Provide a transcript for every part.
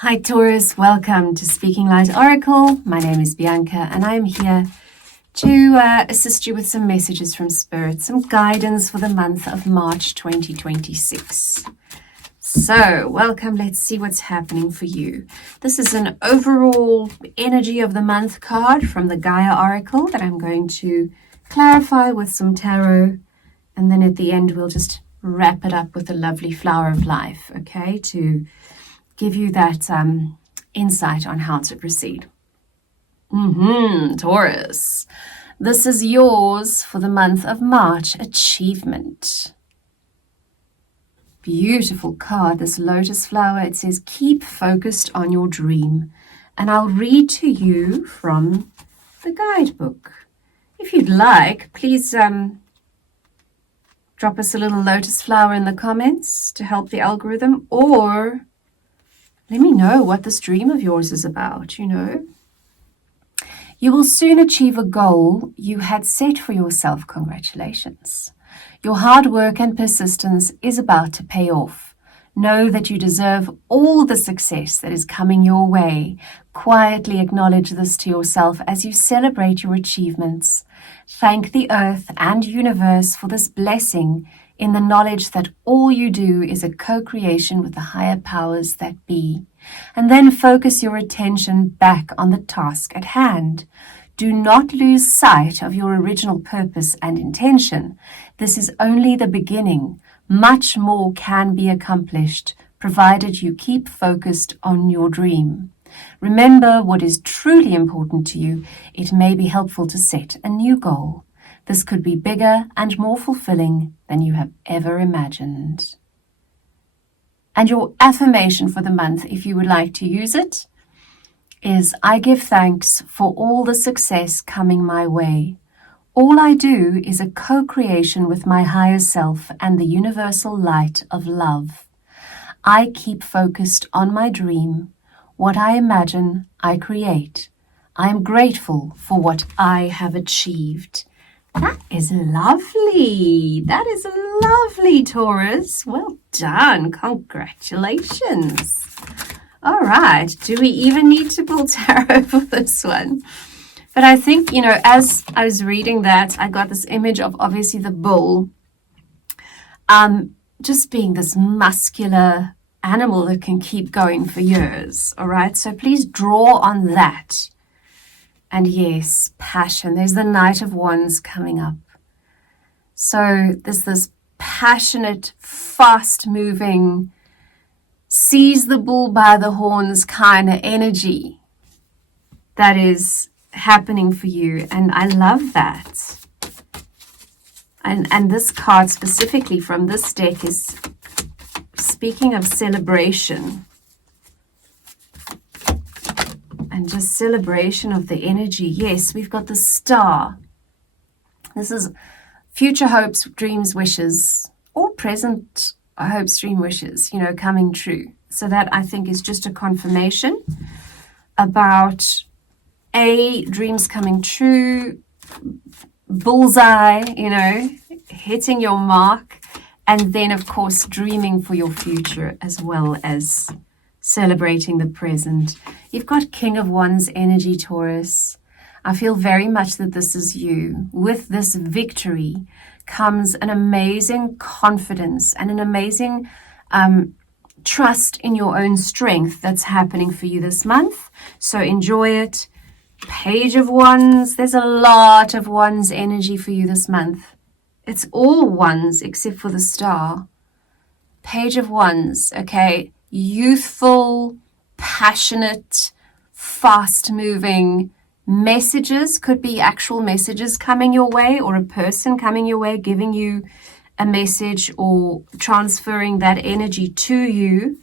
Hi Taurus, welcome to Speaking Light Oracle. My name is Bianca and I am here to assist you with some messages from Spirit, some guidance for the month of March 2026. So, welcome. Let's see what's happening for you. This is an overall energy of the month card from the Gaia Oracle that I'm going to clarify with some tarot. And then at the end, we'll just wrap it up with a lovely flower of life, okay, to give you that insight on how to proceed. Taurus, this is yours for the month of March. Achievement. Beautiful card, this lotus flower. It says, keep focused on your dream. And I'll read to you from the guidebook. If you'd like, please drop us a little lotus flower in the comments to help the algorithm, or let me know what this dream of yours is about, You will soon achieve a goal you had set for yourself. Congratulations. Your hard work and persistence is about to pay off. Know that you deserve all the success that is coming your way. Quietly acknowledge this to yourself as you celebrate your achievements. Thank the earth and universe for this blessing in the knowledge that all you do is a co-creation with the higher powers that be. And then focus your attention back on the task at hand. Do not lose sight of your original purpose and intention. This is only the beginning. Much more can be accomplished, provided you keep focused on your dream. Remember what is truly important to you. It may be helpful to set a new goal. This could be bigger and more fulfilling than you have ever imagined. And your affirmation for the month, if you would like to use it, is, I give thanks for all the success coming my way. All I do is a co-creation with my higher self and the universal light of love. I keep focused on my dream. What I imagine, I create. I am grateful for what I have achieved. That is lovely. That is lovely, Taurus. Well done. Congratulations. All right. Do we even need to pull tarot for this one? But I think, as I was reading that, I got this image of obviously the bull just being this muscular animal that can keep going for years. All right. So please draw on that. And yes, passion. There's the Knight of Wands coming up. So there's this passionate, fast-moving, seize the bull by the horns kind of energy that is happening for you. And I love that. And this card specifically from this deck is speaking of celebration. And just celebration of the energy. Yes, we've got the star. This is future hopes, dreams, wishes, or present hopes, dream, wishes, coming true. So that I think is just a confirmation about dreams coming true, bullseye, hitting your mark, and then of course dreaming for your future as well as celebrating the present. You've got King of Wands energy, Taurus. I feel very much that this is you. With this victory comes an amazing confidence and an amazing trust in your own strength that's happening for you this month. So enjoy it. Page of Wands. There's a lot of Wands energy for you this month. It's all Wands except for the star. Page of Wands, okay? Youthful, passionate, fast-moving messages. Could be actual messages coming your way, or a person coming your way giving you a message or transferring that energy to you.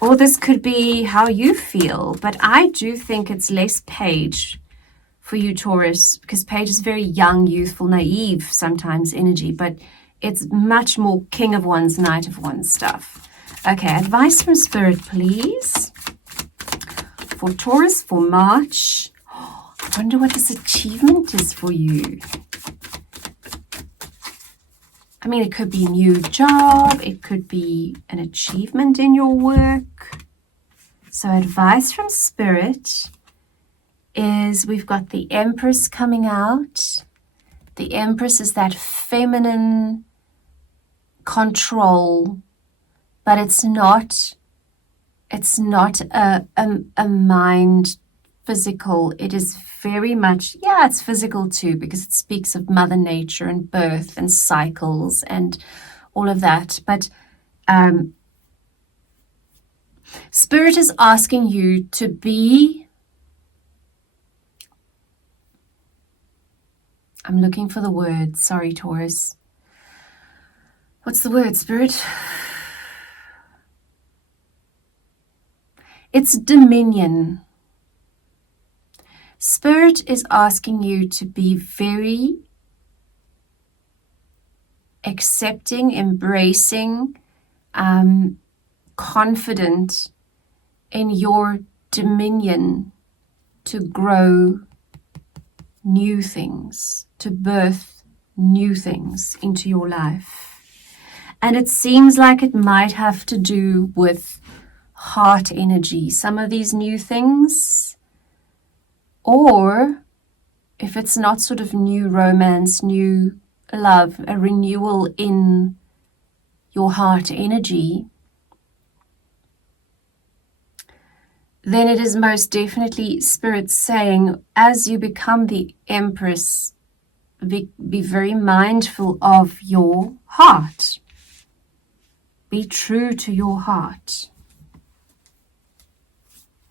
Or this could be how you feel. But I do think it's less Page for you, Taurus, because Page is very young, youthful, naive sometimes energy, but it's much more King of Wands, Knight of Wands stuff. Okay, advice from Spirit, please. For Taurus, for March. Oh, I wonder what this achievement is for you. I mean, it could be a new job. It could be an achievement in your work. So advice from Spirit is we've got the Empress coming out. The Empress is that feminine control, but it's not a mind physical. It is very much, yeah, it's physical too, because it speaks of Mother Nature and birth and cycles and all of that. But Spirit is asking you to be, I'm looking for the word, sorry Taurus. What's the word, Spirit? It's dominion. Spirit is asking you to be very accepting, embracing, confident in your dominion to grow new things, to birth new things into your life. And it seems like it might have to do with heart energy, some of these new things, or if it's not sort of new romance, new love, a renewal in your heart energy, then it is most definitely Spirit saying, as you become the Empress, be very mindful of your heart. Be true to your heart.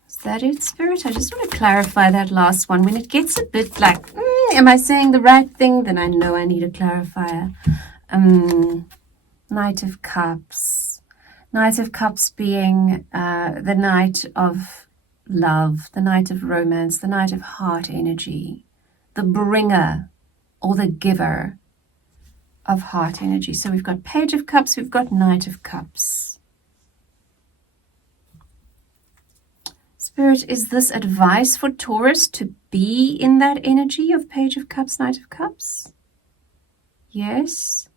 Is that it, Spirit? I just want to clarify that last one. When it gets a bit like, am I saying the right thing? Then I know I need a clarifier. Knight of Cups. Knight of Cups being the Knight of love, the Knight of romance, the Knight of heart energy, the bringer or the giver of heart energy. So we've got Page of Cups, we've got Knight of Cups. Spirit, is this advice for Taurus to be in that energy of Page of Cups, Knight of Cups? Yes.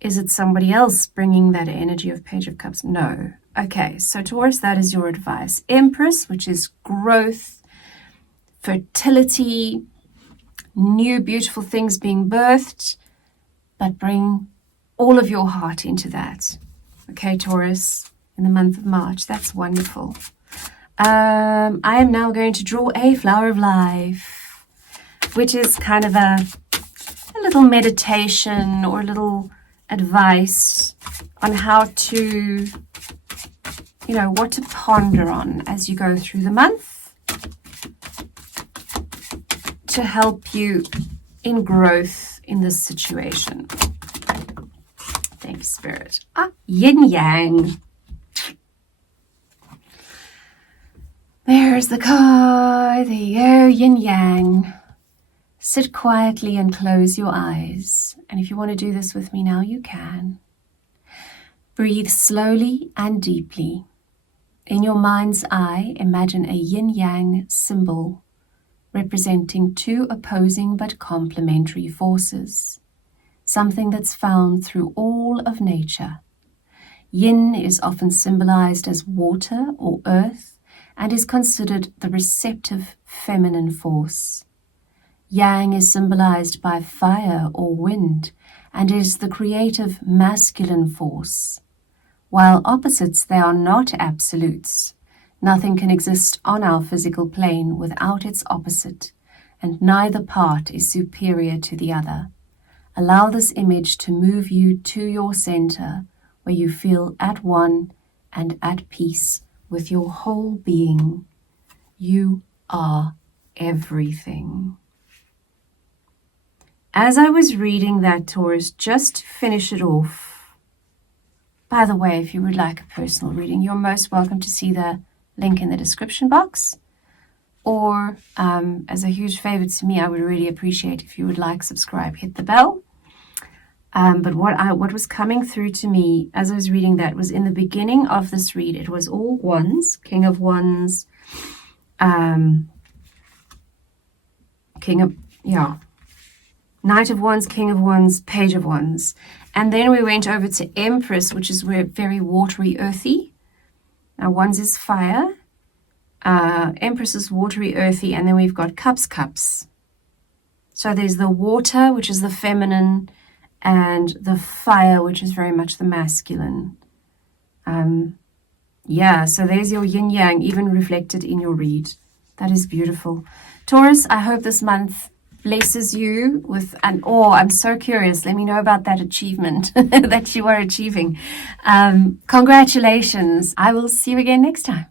Is it somebody else bringing that energy of Page of Cups? No. Okay, so Taurus, that is your advice. Empress, which is growth, fertility, new beautiful things being birthed, but bring all of your heart into that. Okay, Taurus, in the month of March. That's wonderful. I am now going to draw a Flower of Life, which is kind of a little meditation or a little advice on how to, what to ponder on as you go through the month to help you in growth in this situation. Thanks, Spirit. Yin Yang. There's the card. There you go, Yin Yang. Sit quietly and close your eyes. And if you want to do this with me now, you can. Breathe slowly and deeply. In your mind's eye, imagine a yin-yang symbol representing two opposing but complementary forces, something that's found through all of nature. Yin is often symbolized as water or earth and is considered the receptive feminine force. Yang is symbolized by fire or wind and is the creative masculine force. While opposites, they are not absolutes. Nothing can exist on our physical plane without its opposite, and neither part is superior to the other. Allow this image to move you to your center, where you feel at one and at peace with your whole being. You are everything. As I was reading that, Taurus, just to finish it off, by the way, if you would like a personal reading, you're most welcome to see the link in the description box. Or as a huge favor to me, I would really appreciate if you would like, subscribe, hit the bell. But what was coming through to me as I was reading that was in the beginning of this read, it was all wands, King of Wands, Knight of Wands, King of Wands, Page of Wands. And then we went over to Empress, which is very watery, earthy. Now, Wands is fire. Empress is watery, earthy, and then we've got cups. So there's the water, which is the feminine, and the fire, which is very much the masculine. Yeah, so there's your yin yang, even reflected in your read. That is beautiful. Taurus, I hope this month blesses you with an awe. I'm so curious. Let me know about that achievement that you are achieving. Congratulations. I will see you again next time.